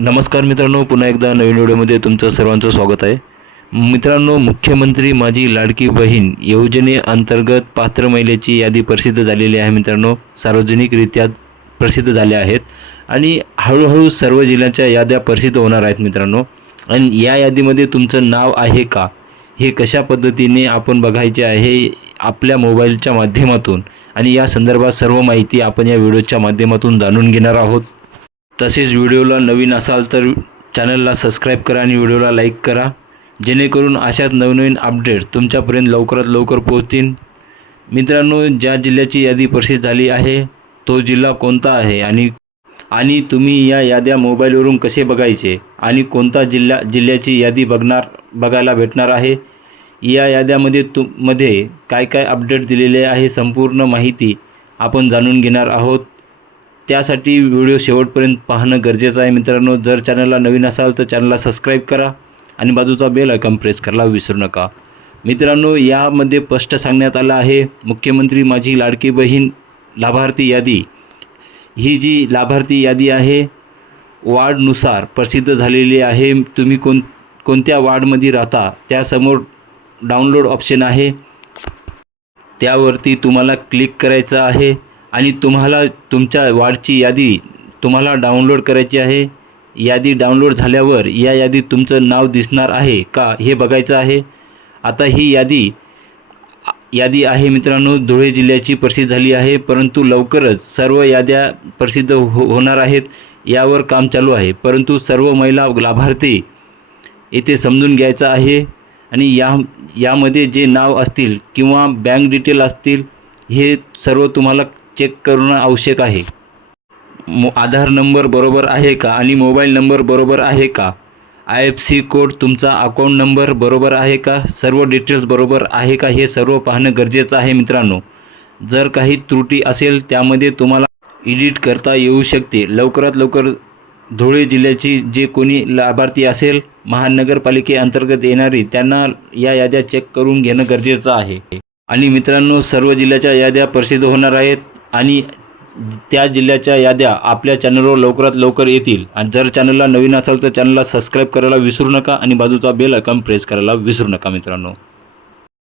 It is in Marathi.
नमस्कार मित्रांनो पुन्हा एकदा नवीन व्हिडिओमध्ये तुमचं सर्वांचं स्वागत आहे. मित्रांनो मुख्यमंत्री माझी लाडकी बहीण योजनेअंतर्गत पात्र महिलेची यादी प्रसिद्ध झालेली आहे मित्रांनो. सार्वजनिकरित्या प्रसिद्ध झाल्या आहेत आणि हळूहळू सर्व जिल्ह्यांच्या याद्या प्रसिद्ध होणार आहेत मित्रांनो. आणि या यादीमध्ये तुमचं नाव आहे का? हे कशा पद्धतीने आपण बघायचे आहे आपल्या मोबाईलच्या माध्यमातून. आणि या संदर्भात सर्व माहिती आपण या व्हिडिओच्या माध्यमातून जाणून घेणार आहोत. तसेच व्हिडिओला नवीन असाल तर चॅनलला सबस्क्राईब करा आणि व्हिडिओला लाईक करा. जेणेकरून अशाच नवनवीन अपडेट तुमच्यापर्यंत लवकरात लवकर पोहोचतील. मित्रांनो ज्या जिल्ह्याची यादी प्रसिद्ध झाली आहे तो जिल्हा कोणता आहे आणि आणि तुम्ही या याद्या मोबाईलवरून कसे बघायचे आणि कोणता जिल्हा जिल्ह्याची यादी बघणार बघायला भेटणार आहे? या याद्यामध्ये तु मध्ये काय काय अपडेट दिलेले आहे संपूर्ण माहिती आपण जाणून घेणार आहोत. त्यासाठी व्हिडिओ शेवटपर्यंत पाहणं गरजेचं आहे. मित्रांनो जर चॅनलला नवीन असाल तर चॅनलला सबस्क्राईब करा आणि बाजूचा बेल आयकॉन प्रेस करायला विसरू नका. मित्रांनो यामध्ये स्पष्ट सांगण्यात आलं आहे मुख्यमंत्री माझी लाडकी बहीण लाभार्थी यादी. ही जी लाभार्थी यादी आहे वार्डनुसार प्रसिद्ध झालेली आहे. तुम्ही कोण कोणत्या वार्डमध्ये राहता त्यासमोर डाउनलोड ऑप्शन आहे. त्यावरती तुम्हाला क्लिक करायचं आहे. आणि तुम्हाला तुमच्या वार्डची यादी तुम्हाला डाउनलोड करायची आहे. यादी डाउनलोड झाल्यावर या यादीत तुमचं नाव दिसणार आहे का हे बघायचं आहे. आता ही यादी यादी आहे मित्रांनो धुळे जिल्ह्याची प्रसिद्ध झाली आहे परंतु लवकरच सर्व याद्या प्रसिद्ध हो होणार आहेत यावर काम चालू आहे. परंतु सर्व महिला लाभार्थी येथे समजून घ्यायचं आहे आणि या यामध्ये जे नाव असतील किंवा बँक डिटेल असतील हे सर्व तुम्हाला चेक करणं आवश्यक आहे. मो आधार नंबर बरोबर आहे का आणि मोबाईल नंबर बरोबर आहे का? आय एफ सी कोड तुमचा अकाउंट नंबर बरोबर आहे का? सर्व डिटेल्स बरोबर आहे का? हे सर्व पाहणं गरजेचं आहे मित्रांनो. जर काही त्रुटी असेल त्यामध्ये तुम्हाला एडिट करता येऊ शकते. लवकरात लवकर धुळे जिल्ह्याची जे कोणी लाभार्थी असेल महानगरपालिकेअंतर्गत येणारी त्यांना या याद्या चेक करून घेणं गरजेचं आहे. आणि मित्रांनो सर्व जिल्ह्याच्या याद्या प्रसिद्ध होणार आहेत. आणि त्या जिल्ह्याच्या याद्या आपल्या चॅनलवर लवकरात लवकर येतील. आणि जर चॅनलला नवीन असाल तर चॅनलला सबस्क्राईब करायला विसरू नका आणि बाजूचा बेल आयकॉन प्रेस करायला विसरू नका मित्रांनो.